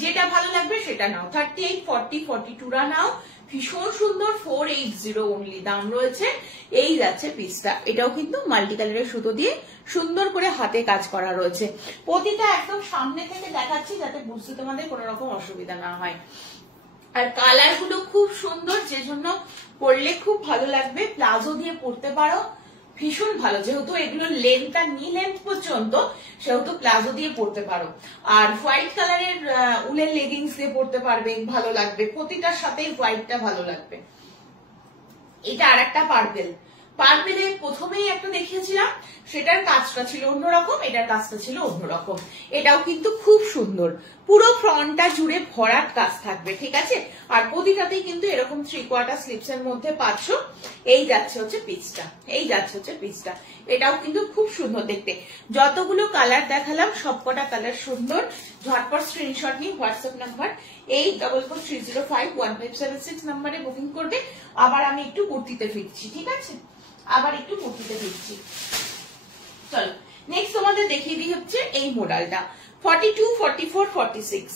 যেটা ভালো লাগবে সেটা নাও। 38, 40, 42 রা নাও, ভীষণ সুন্দর, 480 অনলি দাম রয়েছে। এই যাচ্ছে পিসটা, এটাও কিন্তু মাল্টি কালারের সুতো দিয়ে সুন্দর করে হাতে কাজ করা রয়েছে। প্রতিটা একদম সামনে থেকে দেখাচ্ছি যাতে বুঝতে তোমাদের কোনো রকম অসুবিধা না হয়। আর কালার গুলো খুব সুন্দর, যে জন্য পরলে খুব ভালো লাগবে। প্লাজো দিয়ে পরতে পারো, ভীষণ ভালো, যেহেতু এগুলো লেন্থটা নি লেন্থ পর্যন্ত, সেহেতু প্লাজো দিয়ে পরতে পারো। আর হোয়াইট কালারের উলের লেগিংস দিয়ে পরতে পারবে, ভালো লাগবে। প্রতিটার সাথেই হোয়াইটটা ভালো লাগবে। এটা আর একটা পার্পেল, পার্পেলে প্রথমেই একটা দেখিয়েছিলাম, সেটার কাজটা ছিল অন্যরকম, এটার কাজটা ছিল অন্যরকম। এটাও কিন্তু খুব সুন্দর, পুরো ফ্রন্টটা জুড়ে ভরাট কাজ থাকবে, ঠিক আছে। আর প্রতিটাতেই কিন্তু এরকম 3/4 স্লিভস এর মধ্যে পাচ্ছ। এই যাচ্ছে হচ্ছে পিসটা, এই যাচ্ছে হচ্ছে পিসটা। এটাও কিন্তু খুব সুন্দর দেখতে। যতগুলো কালার দেখালাম সবকটা কালার সুন্দর। ঝটপট স্ক্রিনশট নিয়ে হোয়াটসঅ্যাপ নাম্বার 8443051576 নাম্বারে বুকিং করবে। আবার আমি একটু কুর্তিতে ফিরছি, ঠিক আছে, আবার একটু কুর্তিতে ফিরছি। চলো নেক্সট তোমাদের দেখিয়ে দিই হচ্ছে এই মডেলটা 42, 44, 46,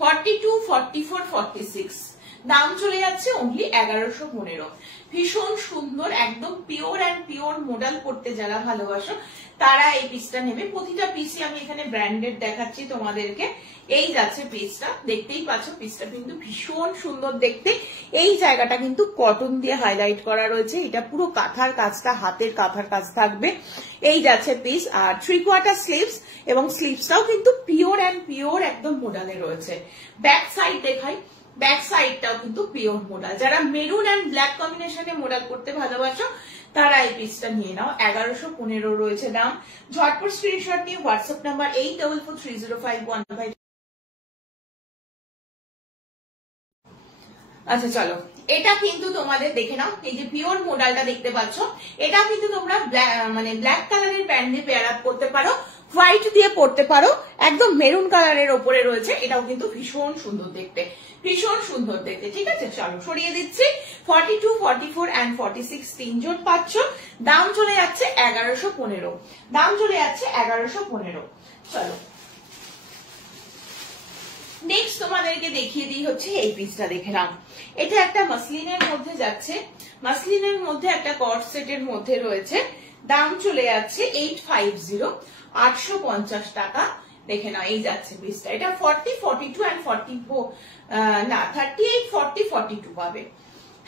42, 44, 46। দাম চলে যাচ্ছে অনলি 1115। ভীষণ সুন্দর, একদম পিওর অ্যান্ড পিওর মডেল পড়তে যারা ভালোবাসো তারা এই পিসটা নেবে। প্রতিটা পিসই আমি এখানে ব্র্যান্ডেড দেখাচ্ছি তোমাদেরকে। এই যাচ্ছে পিসটা, দেখতেই পাচ্ছ পিসটা কিন্তু ভীষণ সুন্দর দেখতে। এই জায়গাটা কিন্তু কটন দিয়ে হাইলাইট করা রয়েছে, এটা পুরো কাঁথার কাজটা, হাতের কাঁথার কাজ থাকবে। এই যাচ্ছে পিস, আর 3/4 স্লিভস, এবং স্লিভসটাও কিন্তু পিওর অ্যান্ড পিওর একদম মডেলে রয়েছে। ব্যাক সাইড দেখাই, ব্যাক সাইডটাও কিন্তু পিওর মডেল। যারা মেরুন অ্যান্ড ব্ল্যাক কম্বিনেশনে মডেল করতে ভালোবাসো তারা এই পিসটা নিয়ে নাও। 1115 রয়েছে দাম। ঝটপট স্ক্রিনশট নিয়ে হোয়াটসঅ্যাপ নাম্বার 84430515। আচ্ছা চলো, এটা কিন্তু তোমাদের দেখে নাও, এই যে পিওর মডেলটা দেখতে পাচ্ছ, এটা কিন্তু তোমরা মানে ব্ল্যাক কালারের প্যান্ট দিয়ে পেয়ার আপ করতে পারো, হোয়াইট দিয়ে পরতে পারো, একদম মেরুন কালারের ওপরে রয়েছে। এটাও কিন্তু ভীষণ সুন্দর দেখতে, ভীষণ সুন্দর দেখতে, ঠিক আছে। চলো সরিয়ে দিচ্ছি। 42, 44 and 46 তিনজন পাচ্ছ। দাম চলে যাচ্ছে 1115, দাম চলে যাচ্ছে 1115। চলো নেক্সট তোমাদেরকে দেখিয়ে দিই হচ্ছে এই পিসটা, দেখে নাও। এটা একটা মাসলিনের মধ্যে যাচ্ছে, মাসলিনের মধ্যে একটা কট সেটের মধ্যে রয়েছে। দাম চলে যাচ্ছে 850, 850 টাকা। দেখে নাও এই যাচ্ছে পিসটা। এটা 40, 42 and 44 না 38, 40, 42 পাবে।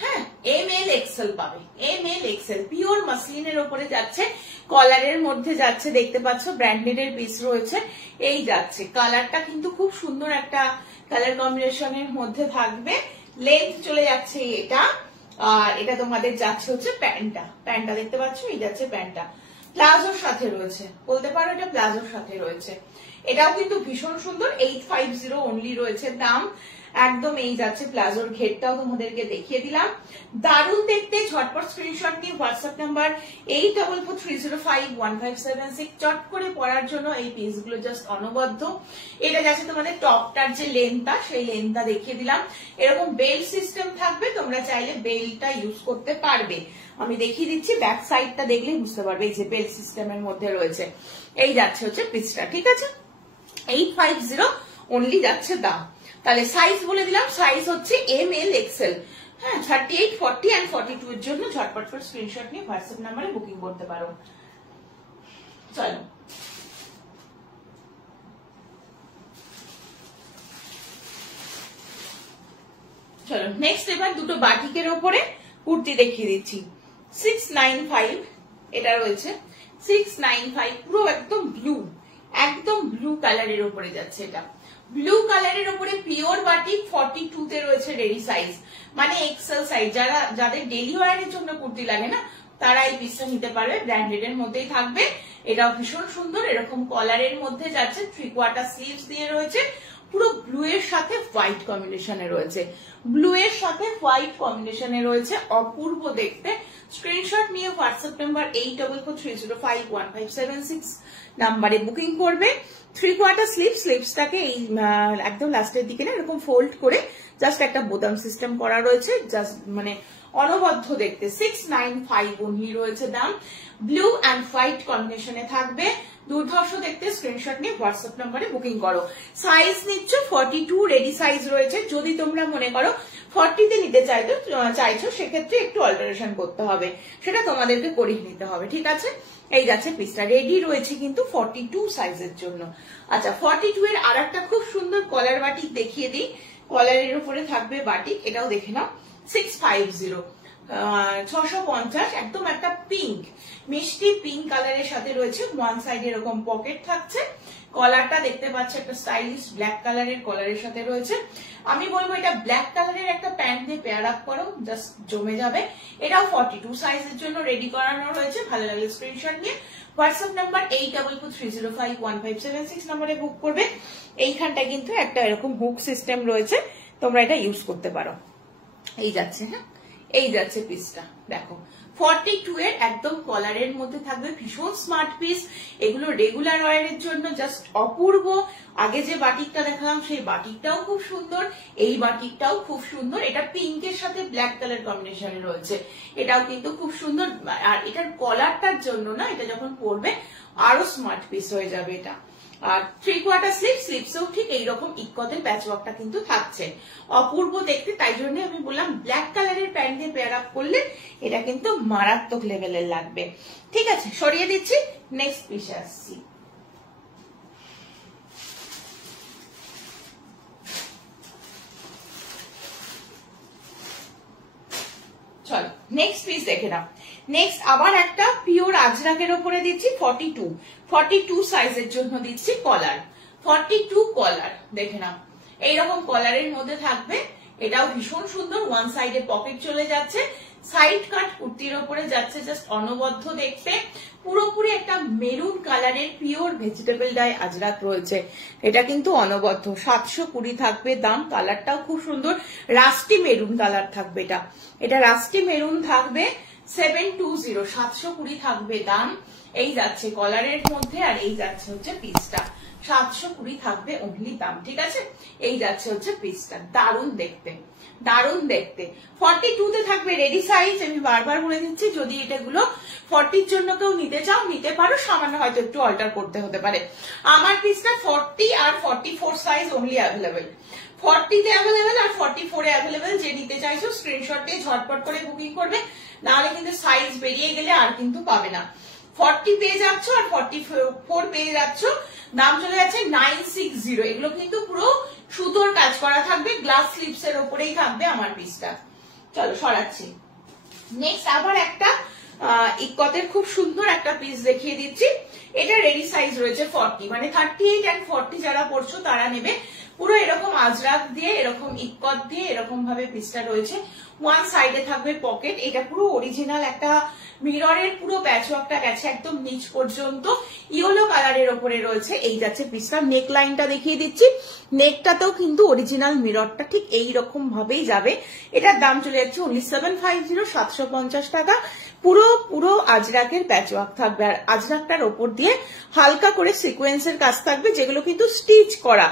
হ্যাঁ, ML XL পাবে, ML XL পিওর মাসলিনের উপরে যাচ্ছে, কলারের মধ্যে যাচ্ছে, দেখতে পাচ্ছ ব্র্যান্ডেড এর পিস রয়েছে। এই যাচ্ছে, কালারটা কিন্তু খুব সুন্দর একটা কালার কম্বিনেশনের মধ্যে থাকবে। লেন্থ চলে যাচ্ছে এটা, আর এটা তোমাদের যাচ্ছে হচ্ছে প্যান্টটা, প্যান্টটা দেখতে পাচ্ছ, এই যাচ্ছে প্যান্টটা। প্লাজোর সাথে রয়েছে, বলতে পারো এটা প্লাজোর সাথে রয়েছে। এটাও কিন্তু ভীষণ সুন্দর, 850 অনলি রয়েছে দাম। একদম এই যাচ্ছে প্লাজোর ঘেরটাও তোমাদেরকে দেখিয়ে দিলাম, দারুণ দেখতে। ঝটপট স্ক্রিনশট নিয়ে হোয়াটসঅ্যাপ নাম্বার 8443051576 চট করে পড়ার জন্য এই পিসগুলো জাস্ট অনবদ্য। এটা যাচ্ছে তোমাদের টপটার যে লেন্থটা, সেই লেন্থটা দেখিয়ে দিলাম। এরকম বেল্ট সিস্টেম থাকবে, তোমরা চাইলে বেল্টটা ইউজ করতে পারবে। আমি দেখিয়ে দিচ্ছি, ব্যাক সাইডটা দেখলেই বুঝতে পারবে এই যে বেল্ট সিস্টেমের মধ্যে রয়েছে। এই যাচ্ছে হচ্ছে পিসটা, ঠিক আছে। 850 অনলি যাচ্ছে দাম। তাহলে সাইজ বলে দিলাম, সাইজ হচ্ছে ML XL। হ্যাঁ, 38, 40 and 42 এর জন্য ঝটপট করে স্ক্রিনশট নিয়ে হোয়াটসঅ্যাপ নাম্বারে বুকিং করতে পারো। চলো চলো নেক্সট এবার দুটো বাটিকের ওপরে কুর্তি দেখিয়ে দিচ্ছি। 695 এটা রয়েছে, 695 পুরো একদম ব্লু, একদম ব্লু কালারের ওপরে যাচ্ছে। এটা ব্লু কালারের ওপরে পিওর বাটিক, 42 তে রয়েছে রেডি সাইজ, মানে এক্সেল সাইজ। যাদের ডেলি ওয়ারের জন্য কুর্তি লাগে না তারা এই পিসটা নিতে পারবে, ব্র্যান্ডেড এর মধ্যেই থাকবে। এটাও ভীষণ সুন্দর, এরকম কলারের মধ্যে যাচ্ছে, 3/4 স্লিভস দিয়ে রয়েছে, পুরো ব্লু এর সাথে হোয়াইট কম্বিনেশনে রয়েছে, ব্লু এর সাথে হোয়াইট কম্বিনেশনে রয়েছে, অপূর্ব দেখতে। স্ক্রিনশট নিয়ে হোয়াটসঅ্যাপ নাম্বার 8443051576 নাম্বারে বুকিং করবে। 3/4 স্লিভসটাকে এই একদম লাস্টের দিকে না এরকম ফোল্ড করে জাস্ট একটা বোতাম সিস্টেম করা রয়েছে, জাস্ট মানে অনবদ্য দেখতে। 695 অনলি রয়েছে দাম। ব্লু অ্যান্ড হোয়াইট কম্বিনেশনে থাকবে, দুর্ধর্ষ দেখতে। স্ক্রিনশট নিয়ে হোয়াটসঅ্যাপ নাম্বারে বুকিং করো। সাইজ নিচ্ছ 42 রেডি সাইজ রয়েছে। যদি তোমরা মনে করো 40 তে নিতে চাইছো সেক্ষেত্রে একটু অল্টারেশন করতে হবে, সেটা তোমাদেরকে করিয়ে নিতে হবে, ঠিক আছে। এই যাচ্ছে পিসটা, রেডি রয়েছে কিন্তু 42 সাইজের জন্য। আচ্ছা, 42 এর আর একটা খুব সুন্দর কলার বাটিক দেখিয়ে দিই। কলারের উপরে থাকবে বাটিক, এটাও দেখে নাও। 650 650, একদম একটা পিঙ্ক, মিষ্টি পিঙ্ক কালারের সাথে রয়েছে। ওয়ান সাইড এরকম পকেট থাকছে। কলারটা দেখতে পাচ্ছ একটা স্টাইলিশ ব্ল্যাক কালারের কলারের সাথে রয়েছে। আমি বলবো এটা ব্ল্যাক কালারের একটা প্যান্ট দিয়ে পেয়ার আপ করো, জাস্ট জমে যাবে। এটাও 42 সাইজের জন্য রেডি করানো রয়েছে। ভালো লাগলে স্ক্রিনশট নিয়ে হোয়াটসঅ্যাপ নাম্বার 8443051576 নাম্বারে বুক করবে। এইখানটায় কিন্তু একটা এরকম হুক সিস্টেম রয়েছে, তোমরা এটা ইউজ করতে পারো। এই যাচ্ছে, হ্যাঁ এই যাচ্ছে পিসটা দেখো 42 এর একদম কলারের মধ্যে থাকবে, ভীষণ স্মার্ট পিস। এগুলো রেগুলার ওয়ারের জন্য জাস্ট অপূর্ব। আগে যে বাটিকটা দেখালাম সেই বাটিকটাও খুব সুন্দর, এই বাটিকটাও খুব সুন্দর। এটা পিঙ্কের সাথে ব্ল্যাক কালার কম্বিনেশনে রয়েছে, এটাও কিন্তু খুব সুন্দর। আর এটার কলারটার জন্য না, এটা যখন পরবে আরো স্মার্ট পিস হয়ে যাবে এটা। আর 3/4 স্লিভ, স্লিভসেও ঠিক এইরকম ইক্কতের প্যাচওয়ার্কটা কিন্তু থাকছে, অপূর্ব দেখতে। তাই জন্য আমি বললাম ব্ল্যাক কালারের প্যান্ট দিয়ে পেয়ার আপ করলে এটা কিন্তু মারাত্মক লেভেলের লাগবে। ঠিক আছে, সরিয়ে দিচ্ছি, নেক্সট পিসে আসছি। চলো নেক্সট পিস দেখে নাও। নেক্সট আবার একটা পিওর আজরাকের উপরে দিচ্ছি 42 সাইজের জন্য দিচ্ছি কলার। 42 কলার দেখে নাও, এইরকম কলারের মধ্যে থাকবে। এটাও ভীষণ সুন্দর, ওয়ান সাইডে পকেট চলে যাচ্ছে, সাইড কাট কুর্তির ওপরে যাচ্ছে, জাস্ট অনবদ্য দেখতে। পুরোপুরি একটা মেরুন কালারের পিওর ভেজিটেবল ডাই আজরাক রয়েছে। এটা কিন্তু অনবদ্য, 720 থাকবে দাম। কালারটাও খুব সুন্দর, রাস্টি মেরুন কালার থাকবে। এটা রাস্টি মেরুন থাকবে, 720, 720 থাকবে দাম। এই যাচ্ছে কলারের মধ্যে, আর এই যাচ্ছে হচ্ছে পিসটা, 720 থাকবে অনলি দাম। ঠিক আছে, এই যাচ্ছে হচ্ছে পিসটা, দারুণ দেখতে, দারুণ দেখতে। 42 তে থাকবে রেডি সাইজ। আমি বারবার বলে দিচ্ছি, যদি এটাগুলো 40 এর জন্য কেউ নিতে চাও নিতে পারো, সামান্য হয়তো একটু অল্টার করতে হতে পারে। আমার পিসটা 40 আর 44 সাইজ অনলি অ্যাভেলেবেল। 40 তে অ্যাভেলেবেল আর 44 এ অ্যাভেলেবেল। যে নিতে চাইছো স্ক্রিনশট দিয়ে ঝটপট করে বুকিং করবে, নাহলে কিন্তু সাইজ বেরিয়ে গেলে আর কিন্তু পাবে না। 40 পেয়ে যাচ্ছ আর 44 পেয়ে যাচ্ছ, দাম চলে যাচ্ছে 960। এগুলো কিন্তু পুরো সুতোর কাজ করা থাকবে, গ্লাস স্লিপস এর উপরেই থাকবে আমার পিসটা। চলো সরাচ্ছি। নেক্সট আবার একটা ইক্কতের খুব সুন্দর একটা পিস দেখিয়ে দিচ্ছি। এটা রেডি সাইজ রয়েছে 40, মানে 38 and 40 যারা পড়ছো তারা নেবে। পুরো এরকম আজরাক দিয়ে, এরকম ইক্কত দিয়ে এরকম ভাবে পিসটা রয়েছে। ওয়ান সাইডে থাকবে পকেট। এটা পুরো অরিজিনাল একটা মিররের পুরো প্যাচওয়ার্কটা গেছে একদম নিচ পর্যন্ত, ইয়েলো কালারের ওপরে রয়েছে। এই যাচ্ছে পিসটা। নেক লাইনটা দেখিয়ে দিচ্ছি, নেকটাতেও কিন্তু অরিজিনাল মিররটা ঠিক এইরকম ভাবেই যাবে। এটার দাম চলে যাচ্ছে only 750, 750 টাকা। পুরো আজরাকের প্যাচওয়ার্ক থাকবে, আর আজরাকটার ওপর দিয়ে হালকা করে সিকোয়েন্সের কাজ থাকবে, যেগুলো কিন্তু স্টিচ করা।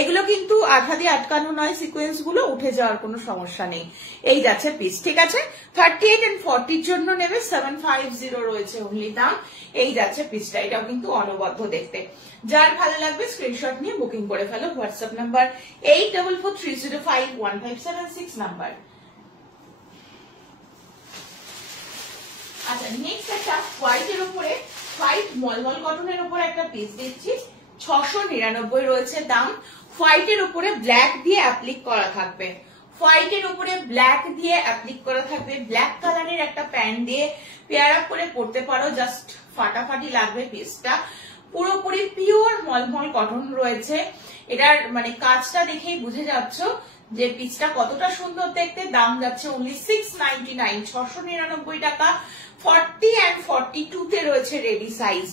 এগুলো কিন্তু আঠা দিয়ে আটকানো নয়, সিকোয়েন্স গুলো উঠে যাওয়ার কোনো সমস্যা নেই। এই যাচ্ছে পিস। ঠিক আছে, 38 and 40 এর জন্য নেবে 750 রয়েছে অনলি দাম। এই যাচ্ছে পিসটা, এটাও কিন্তু অনবদ্য দেখতে। যার ভালো লাগবে স্ক্রিনশট নিয়ে বুকিং করে ফেলো। WhatsApp number 8443051576 number. আচ্ছা, নেক্সট একটা হোয়াইটের উপরে, হোয়াইট মলমল কটনের উপরে একটা পিস দিচ্ছি, 699 রয়েছে দাম। হোয়াইটের উপরে ব্ল্যাক দিয়ে অ্যাপ্লিক করা থাকবে, হোয়াইটের উপরে ব্ল্যাক দিয়ে অ্যাপ্লিক করা থাকবে। ব্ল্যাক কালারের একটা প্যান্ট দিয়ে পেয়ার আপ করে পরতে পারো, জাস্ট ফাটাফাটি লাগবে পিসটা। পুরোপুরি পিওর মলমল কটন রয়েছে। এটার মানে কাজটা দেখেই বুঝে যাচ্ছ যে পিসটা কতটা সুন্দর দেখতে। দাম যাচ্ছে only 699, 699 টাকা। 40 and 42 তে রয়েছে রেডি সাইজ।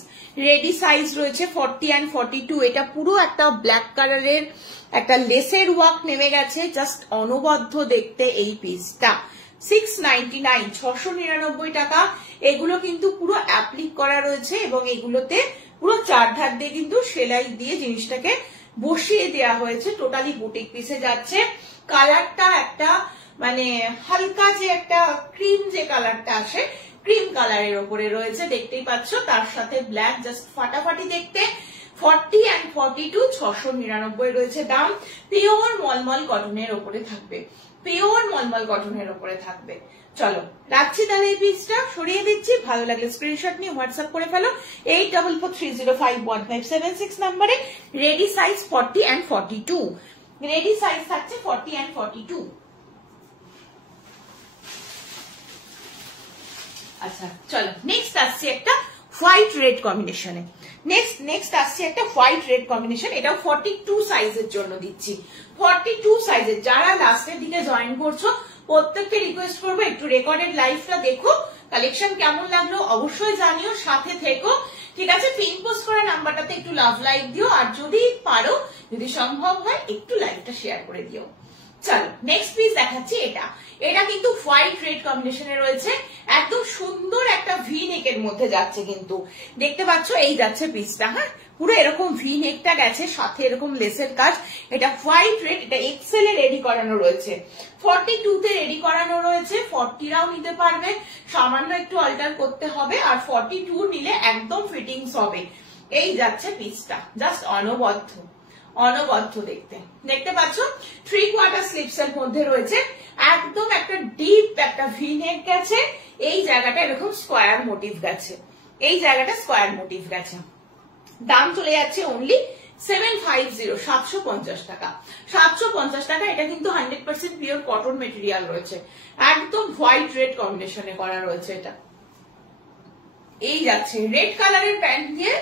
রেডি সাইজ রয়েছে 40 and 42। এটা পুরো একটা ব্ল্যাক কালারের একটা লেসের ওয়ার্ক নেমে গেছে, জাস্ট অনবদ্য দেখতে এই পিসটা। 699, 699 টাকা। এগুলো কিন্তু পুরো অ্যাপ্লিক করা রয়েছে, এবং এগুলোতে পুরো চার ধার দিয়ে কিন্তু সেলাই দিয়ে জিনিসটাকে বসিয়ে দেওয়া হয়েছে। টোটালি বুটিক পিসে যাচ্ছে। কালারটা একটা মানে হালকা যে একটা ক্রিম যে কালারটা আসে, ক্রিম কালারের উপরে রয়েছে, দেখতেই পাচ্ছ। তার সাথে ব্ল্যাক, জাস্ট ফাটাফাটি দেখতে। 40 and 42, 699 রয়েছে দাম। পিওর মলমল কটনের উপরে থাকবে, পিওর মলমল কটনের উপরে থাকবে। চলো রাখছি তাহলে এই পিসটা, সরিয়ে দিচ্ছি। ভালো লাগলে স্ক্রিনশট নিয়ে হোয়াটসঅ্যাপ করে ফেলো 8443051576 নাম্বারে। Ready size 40 and 42, ready size থাকছে 40 and 42। আচ্ছা চলো নেক্সট আসছে একটা হোয়াইট রেড কম্বিনেশনে। নেক্সট আসছে একটা হোয়াইট রেড কম্বিনেশন, এটাও 42 সাইজের জন্য দিচ্ছি। 42 সাইজের যারা লাস্টের দিকে জয়েন করছো প্রত্যেককে রিকোয়েস্ট করবো একটু রেকর্ডেড লাইভটা দেখো, কালেকশন কেমন লাগলো অবশ্যই জানিও, সাথে থেকো, ঠিক আছে? পিন পোস্ট করা নাম্বারটাতে একটু লাভ লাইক দিও, আর যদি পারো যদি সম্ভব হয় একটু লাইভটা শেয়ার করে দিও। চলো নেক্সট পিস দেখাচ্ছি, এটা কিন্তু হোয়াইট রেড কম্বিনেশনে রয়েছে, একদম সুন্দর একটা ভি নেকের মধ্যে যাচ্ছে, কিন্তু দেখতে পাচ্ছ এই যাচ্ছে পিসটা, হ্যাঁ পুরো এরকম ভি নেকটা গেছে, সাথে এরকম লেসের কাজ। এটা হোয়াইট রেড, এটা এক্সেল এ রেডি করানো রয়েছে, 42 তে রেডি করানো রয়েছে, 40রাও নিতে পারবে, সামান্য একটু অল্টার করতে হবে, আর 42 নিলে একদম ফিটিংস হবে। এই যাচ্ছে পিসটা, জাস্ট অনবদ্য দেখতে পাচ্ছ 3/4 স্লিপস এর মধ্যে রয়েছে, একদম একটা ডিপ একটা ভি নেক গেছে, এই জায়গাটা এরকম স্কোয়ার মোটিভ গেছে, এই জায়গাটা স্কোয়ার মোটিভ গেছে। দাম চলে যাচ্ছে অনলি 750, 750 টাকা, 750 টাকা। এটা কিন্তু 100% পিওর কটন মেটেরিয়াল রয়েছে, একদম হোয়াইট রেড কম্বিনেশনে করা রয়েছে। এটা এই যাচ্ছে রেড কালারের প্যান্ট দিয়ে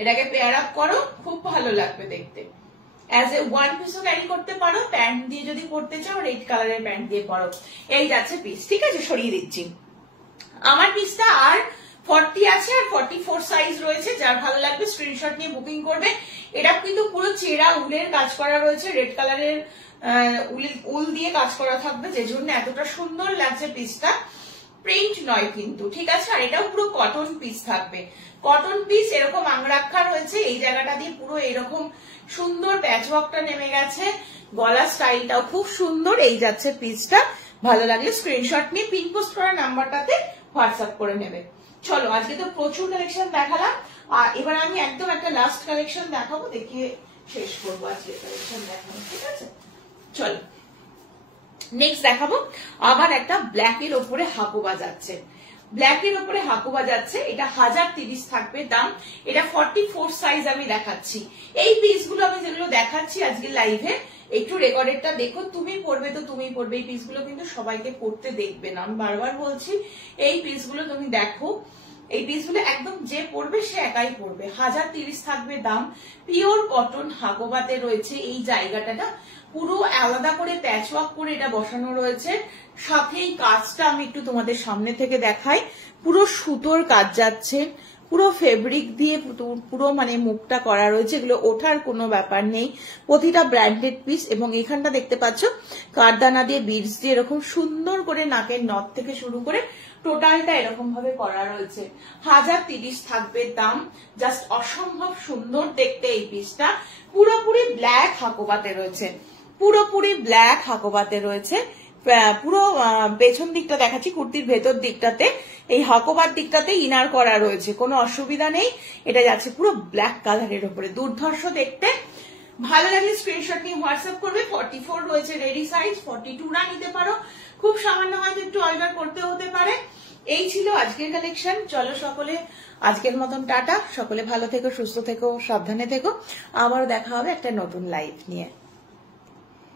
এটাকে পেয়ার আপ করো, খুব ভালো লাগবে দেখতে। অ্যাজ এ ওয়ান পিসও ক্যারি করতে পারো, প্যান্ট দিয়ে যদি পরতে চাও রেড কালারের প্যান্ট দিয়ে পরো। এই যাচ্ছে পিস, ঠিক আছে সরিয়ে দিচ্ছি। আমার পিসটা আর 40 আছে আর 44 সাইজ রয়েছে, যার ভালো লাগবে স্ক্রিনশট নিয়ে বুকিং করবে। এটা কিন্তু পুরো চেরা উলের কাজ করা রয়েছে, রেড কালারের উল দিয়ে কাজ করা থাকবে, যে জন্য এতটা সুন্দর লাগছে পিসটা, প্রিন্ট নয় কিন্তু, ঠিক আছে? আর এটাও পুরো কটন পিস থাকবে, কটন পিস, এরকম আংরাক্ষা রয়েছে, এই জায়গাটা দিয়ে পুরো এরকম সুন্দর প্যাচওয়ার্কটা নেমে গেছে, গলা স্টাইলটাও খুব সুন্দর। এই যাচ্ছে পিসটা, ভালো লাগলে স্ক্রিনশট নিয়ে পিন পোস্ট করা নাম্বারটাতে হোয়াটসঅ্যাপ করে নেবে। চলো আজকে তো প্রচুর কালেকশন দেখালাম, আর এবার আমি একদম একটা লাস্ট কালেকশন দেখাবো, দেখিয়ে শেষ করবো আজকে কালেকশন দেখাবো, ঠিক আছে? চলো নেক্সট দেখাবো আবার একটা ব্ল্যাক এর ওপরে হাকোবা যাচ্ছে, ব্ল্যাকের ওপরে হাকোবা যাচ্ছে, এটা 1030 থাকবে দাম। এটা 44 সাইজ আমি দেখাচ্ছি। এই পিসগুলো আমি যেগুলো দেখাচ্ছি আজকে লাইভে, একটু রেকর্ডেডটা দেখো, তুমি পড়বে তো তুমি পড়বে, এই পিসগুলো কিন্তু সবাইকে পড়তে দেখবে না, আমি বারবার বলছি এই পিসগুলো তুমি দেখো, এই পিসগুলো একদম যে পড়বে সে একাই পড়বে। 1030 থাকবে দাম, পিওর কটন হাকোবাতে রয়েছে, এই জায়গাটা না পুরো আলাদা করে প্যাচওয়ার্ক করে এটা বসানো রয়েছে, সাথে এই কাজটা আমি একটু তোমাদের সামনে থেকে দেখাই, পুরো সুতোর কাজ যাচ্ছে, পুরো ফেব্রিক দিয়ে পুরো মানে মুখটা করা রয়েছে, এগুলো ওঠার কোনো ব্যাপার নেই, প্রতিটা ব্র্যান্ডেড পিস। এবং এখানটা দেখতে পাচ্ছ কারদানা দিয়ে বিডস দিয়ে এরকম সুন্দর করে নাকের নথ থেকে শুরু করে টোটালটা এরকম ভাবে করা রয়েছে। 1030 থাকবে দাম, জাস্ট অসম্ভব সুন্দর দেখতে এই পিসটা, পুরোপুরি ব্ল্যাক হাকোবাতে রয়েছে, পুরোপুরি ব্ল্যাক হাকোবাতে রয়েছে। পুরো পেছন দিকটা দেখাচ্ছি, কুর্তির ভেতর দিকটাতে এই হাকোবার দিকটাতে ইনার করা রয়েছে, কোনো অসুবিধা নেই। এটা যাচ্ছে পুরো ব্ল্যাক কালারের উপরে, দুর্ধর্ষ দেখতে। ভালো লাগলে স্ক্রিনশট নিয়ে হোয়াটসঅ্যাপ করবে। 44 রয়েছে রেডি সাইজ, 42 না নিতে পারো, খুব সামান্য হয়তো একটু অর্ডার করতে হতে পারে। এই ছিল আজকের কালেকশন। চলো সকলে আজকের মতন টাটা, সকলে ভালো থেকো, সুস্থ থেকো, সাবধানে থেকো, আবারও দেখা হবে একটা নতুন লাইভ নিয়ে।